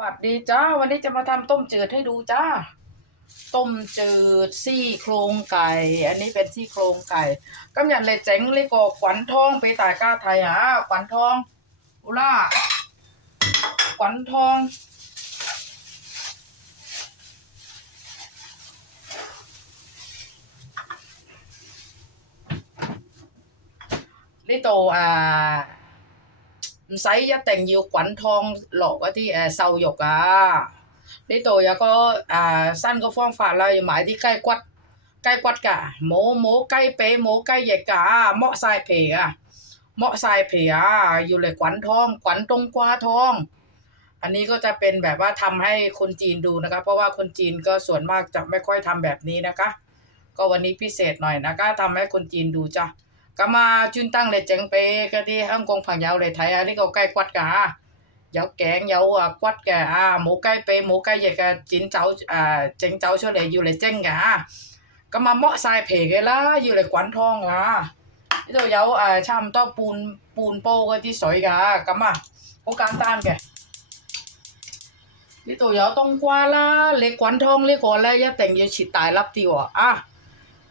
วัสดีจ้า วันนี้จะมาทำต้มจืดให้ดูจ้า ต้มจืดซี่โครงไก่ อันนี้เป็นซี่โครงไก่กำหยัดเลยเจ๋งเลยกอขวัญทองไปตายก้าไทยฮะขวัญทองอุล่าขวัญทอง ลิโตอ่า 唔使一定要滚汤落嗰啲诶瘦肉啊。呢度有个啊新个方法啦，要买啲鸡骨鸡骨㗎，冇冇鸡髀冇鸡翼㗎，剥晒皮啊，剥晒皮啊，要嚟滚汤滚冬瓜汤 อันนี้ก็จะเป็นแบบว่าทำให้คนจีนดูนะคะ เพราะว่าคนจีนก็ส่วนมากจะไม่ค่อยทำแบบนี้นะคะ ก็วันนี้พิเศษหน่อยนะคะทำให้คนจีนดูจ้ะ 咁啊，專登嚟整俾嗰啲香港朋友嚟睇下呢個雞骨㗎嚇，有頸有啊骨嘅啊，冇雞髀冇雞翼嘅，剪走誒整走出嚟要嚟蒸嘅嚇。咁啊剝晒皮嘅啦，要嚟滾湯啊！呢度有誒差唔多半半煲嗰啲水㗎，咁啊好簡單嘅。呢度有冬瓜啦，你滾湯呢個咧一定要切大粒啲喎啊！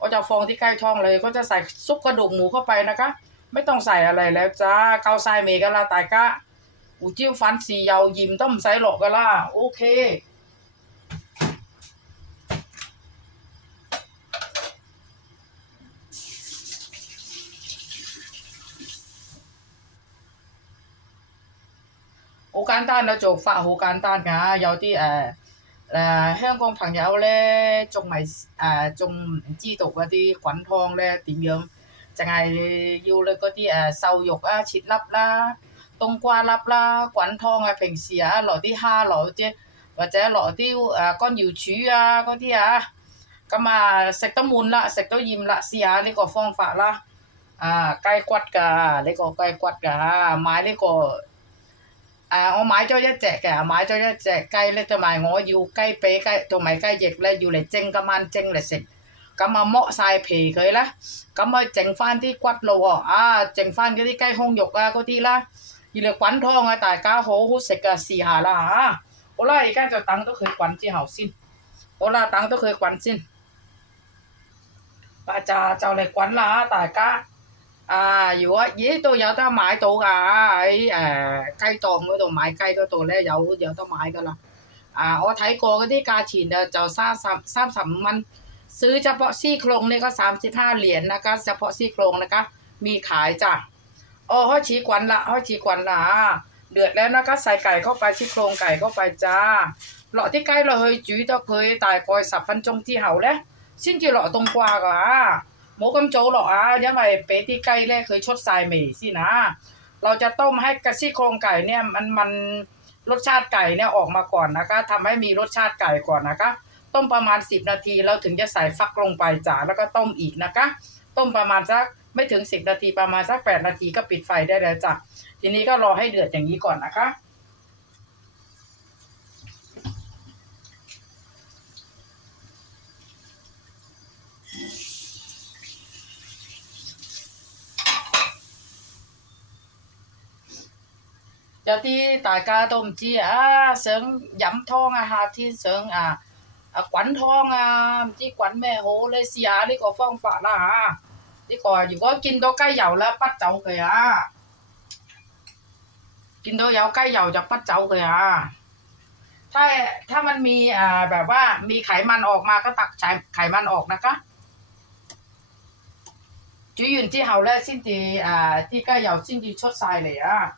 ก็จะฟองที่ใกล้ท้องเลย ก็จะใส่ซุปกระดูกหมูเข้าไปนะคะ ไม่ต้องใส่อะไรแล้วจ้าเกาไซเมกะลาตายกะอูจิ้วฟันสีเยายิมต้มใส่หลอกกะล่าโอเคโอการต้านเราจบฝ่าโอการต้านค่ะเยาที่แอ 誒、呃香港朋友咧，仲未誒仲唔知道嗰啲滾湯咧點樣，淨係要你嗰啲誒瘦肉啊切粒啦，冬瓜粒啦，滾湯啊，平時啊落啲蝦落啲，或者落啲誒乾瑤柱啊嗰啲啊，咁啊食得悶啦，食到厭啦，試下呢個方法啦，啊雞骨㗎，呢、個雞骨㗎，買呢、個。 誒、我買咗一隻嘅，買咗一隻雞咧，同埋我要雞髀雞同埋雞翼咧，要嚟蒸，今晚蒸嚟食。咁啊剝晒皮佢啦，咁啊剩翻啲骨咯喎，啊剩翻嗰啲雞胸肉啊嗰啲啦，要嚟滾湯啊，大家好好食噶，試下啦嚇。好啦，而家就等到佢滾之後先。好啦，等到佢滾先。啊就就嚟滾啦嚇，大家。 啊！如果咦都有得买到㗎喺诶鸡档嗰度买鸡嗰度咧有有得买㗎啦。啊！我睇过嗰啲价钱就就三十三十五蚊ซื้อเฉพาะซี่โครงนี่ก็สามสิบห้าเหรียญนะคะเฉพาะซี่โครงนะคะมีขายจ้ะโอ้开始滚啦开始滚啦เดือดแล้วนะคะใส่ไก่เข้าไปซี่โครงไก่เข้าไปจ้า落啲鸡落去煮得佢大概十分钟之后咧先至落冬瓜㗎冇咁早落啊，因为俾啲鸡咧佢出晒味先น หมูกำโจหรออะเราจะต้มให้กระซี่โครงไก่เนี่ยมันมันรสชาติไก่เนี่ยออกมาก่อนนะคะทำให้มีรสชาติไก่ก่อนนะคะ ต้มประมาณ 10 นาทีแล้วถึงจะใส่ฟักลงไปจ้าแล้วก็ต้มอีกนะคะ ต้มประมาณสักไม่ถึง 10 นาทีประมาณสัก 8 นาทีก็ปิดไฟได้แล้วจ้ะทีนี้ก็รอให้เดือดอย่างนี้ก่อนนะคะ 有啲大家都唔知啊，想饮汤啊，夏天想啊啊滚汤啊，唔知滚咩好咧，试下呢个方法啦吓。呢、个啊，如果见到鸡油咧，不走佢啊！见到有鸡油就不走佢啊！ถ้าถ้ามันมีอ่าแบบว่ามีไขมันออกมาก็ตักไขไขมันออกนะคะ煮完之后咧，先至诶啲鸡油先至出晒嚟啊！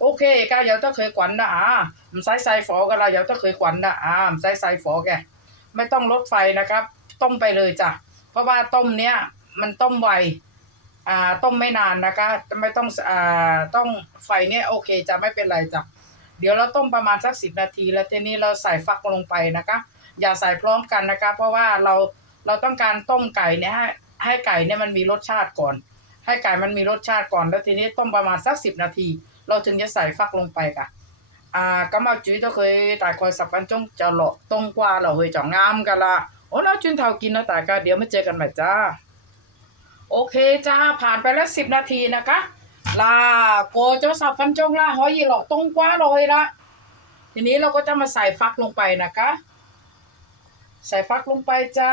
โ ok ca giờ tao khởi quẩn đã à mình sai sai phỏ กันละเดี๋ยวต้องเคยขวัญนะอ่าใส่ใส่ฟอแกไม่ต้องลดไฟนะครับ ต้มไปเลยจ้ะเพราะว่าต้มเนี้ยมันต้มไวอ่าต้มไม่นานนะคะไม่ต้องอ่าต้องไฟเนี้ยโอเคจะไม่เป็นไรจ้ะเดี๋ยวเราต้มประมาณสักสิบนาที แล้วทีนี้เราใส่ฟักลงไปนะคะ อย่าใส่พร้อมกันนะคะ เพราะว่าเราเราต้องการต้มไก่เนี่ยให้ให้ไก่เนี่ยมันมีรสชาติก่อน ให้ไก่มันมีรสชาติก่อน แล้วทีนี้ต้มประมาณสักสิบนาที เราถึงจะใส่ฟักลงไปค่ะอ่าก็มาจุ้ยตัวเคยตายคอยสับกันจงจะหลอตรงกว่าเราเคยจองงามกันละโอ้เราจุนเทากินนะตายก็เดี๋ยวมาเจอกันใหม่จ้า โอเคจ้าผ่านไปแล้วสิบนาทีนะคะลาโกเจ้าสับฟันจงละหอยหลอตรงกว่าเราเลยละทีนี้เราก็จะมาใส่ฟักลงไปนะคะ ใส่ฟักลงไปจ้า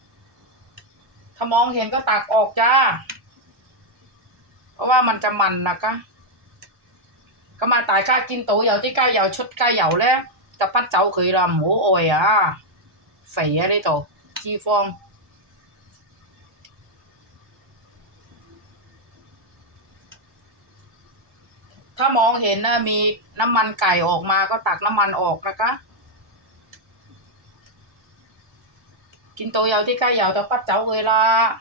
ถ้ามองเห็นก็ตักออกจ้า เพราะว่ามันจะมันนะคะก็มาตายก้ากินโตเหยาที่ก้าเหยาชุดก้าเหยาแล้วกัพัดเจ้าเคยรำโหโอ้ยอะเสียได้โตจีฟองถ้ามองเห็นนะมีน้ำมันไก่ออกมาก็ตักน้ำมันออกนะคะ 見到有啲雞油就不走佢啦，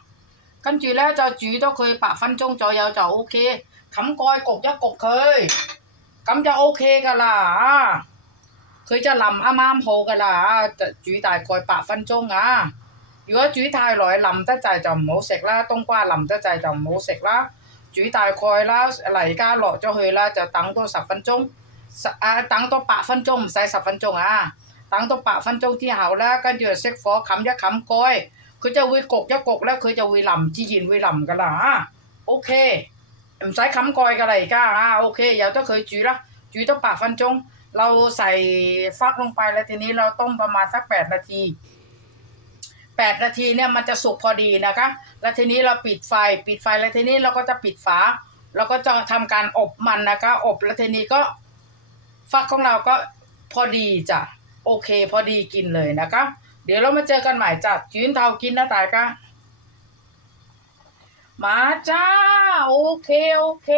跟住咧就煮多佢八分鐘左右就 O K，冚蓋焗一焗佢，咁就 O K 噶啦啊！佢就腍啱啱好噶啦啊，就煮大概八分鐘啊。如果煮太耐腍得滯就唔好食啦，冬瓜腍得滯就唔好食啦。煮大概啦，泥加落咗去啦，就等多十分鐘，十啊等多八分鐘唔使十分鐘啊。 ตังตบปะฟันจงที่เห่าแล้วกันเดือดเซ็กฟอขำยะขำก้อยคือจะวีกกยะกกแล้วคือจะวีหล่ำจียินวีหล่ำกันละอะโอเคใช้คำกอยกันเลยก้าโอเคอย่าต้องเคยจุละจุต้องปะฟันจง เราใส่ฟักลงไปแล้วทีนี้เราต้มประมาณสักแปดนาทีแปดนาทีเนี่ยมันจะสุกพอดีนะคะ แล้วทีนี้เราปิดไฟปิดไฟแล้วทีนี้เราก็จะปิดฝาเราก็จะทำการอบมันนะคะ อบแล้วทีนี้ก็ฟักของเราก็พอดีจ้ะ โอเค พอดีกินเลยนะคะ เดี๋ยวเรามาเจอกันใหม่จากยืนเทากินนะตายค่ะมาจ้า โอเคโอเค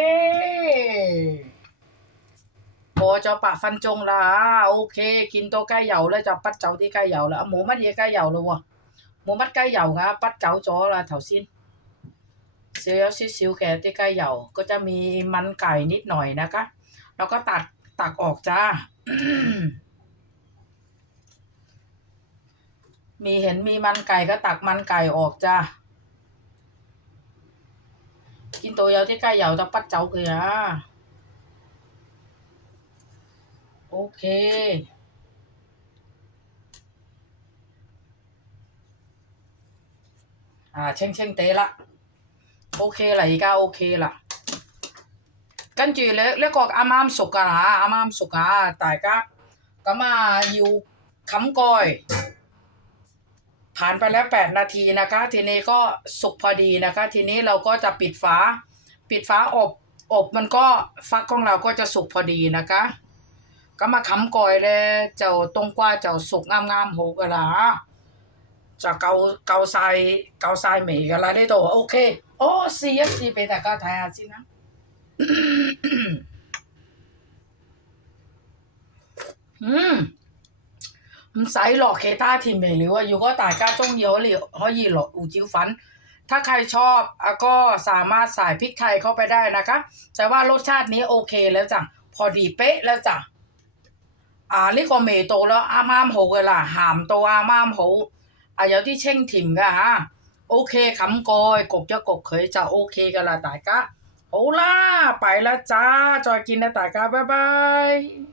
โอเจ้าปะฟันจงละโอเค กินตัวไก่เหยาแล้วจะปัดเจ้าที่ไก่เหยาแล้วหมูมัดเยไก่เหยาแล้วะหมูมัดไก่เหยาคะปัดเจ้าจอละแถวสิ้นเซลล์ซิซิวแกที่ไก่เหยาก็จะมีมันไก่นิดหน่อยนะคะ แล้วก็ตัดตักออกจ้า มีเห็นมีมันไก่ก็ตักมันไก่ออกจ้ากินตัวยาวที่ใกล้ยาวตะปัดเจ้าเกลือโอเคอ่าเช่งเช่งเตะละโอเคละอีกาโอเคละกันจีเล็กเล็กก็อามามสุกะอามามสุกะแต่ก็ก็มาอยู่คำก้อย ผ่านไปแล้ว 8 นาทีนะคะ ทีนี้ก็สุกพอดีนะคะ ทีนี้เราก็จะปิดฝา ปิดฝาอบ อบมันก็ฟักของเราก็จะสุกพอดีนะคะ ก็มาขำก่อยเลยเจ้าตรงกว่าเจ้าสุกงามๆหูกะละจะเกาเกาทรายเกาทรายเหม่กันละได้ตัวโอเค โอ้ซีเอฟซีไปแต่ก็ทายสินะอืม 唔使落其他甜味料啊！如果大家中意，可以可以落胡椒粉。ถ้าใครชอบอก็สามารถใส่พริกไทยเข้าไปได้นะคะ แต่ว่ารสชาตินี้โอเคแล้วจ้ะ พอดีเป๊ะแล้วจ้ะอ่านี่ก็เมโตแล้วอามามโหเวล่ะหามโตอามามโหอะเดี๋ยวที่เช่งถิ่มก็ฮะโอเคขำกอยกบจะกบเคยจะโอเคกันละตายกะโอล่าไปแล้วจ้า จอยกินนะตายกะบ๊ายบาย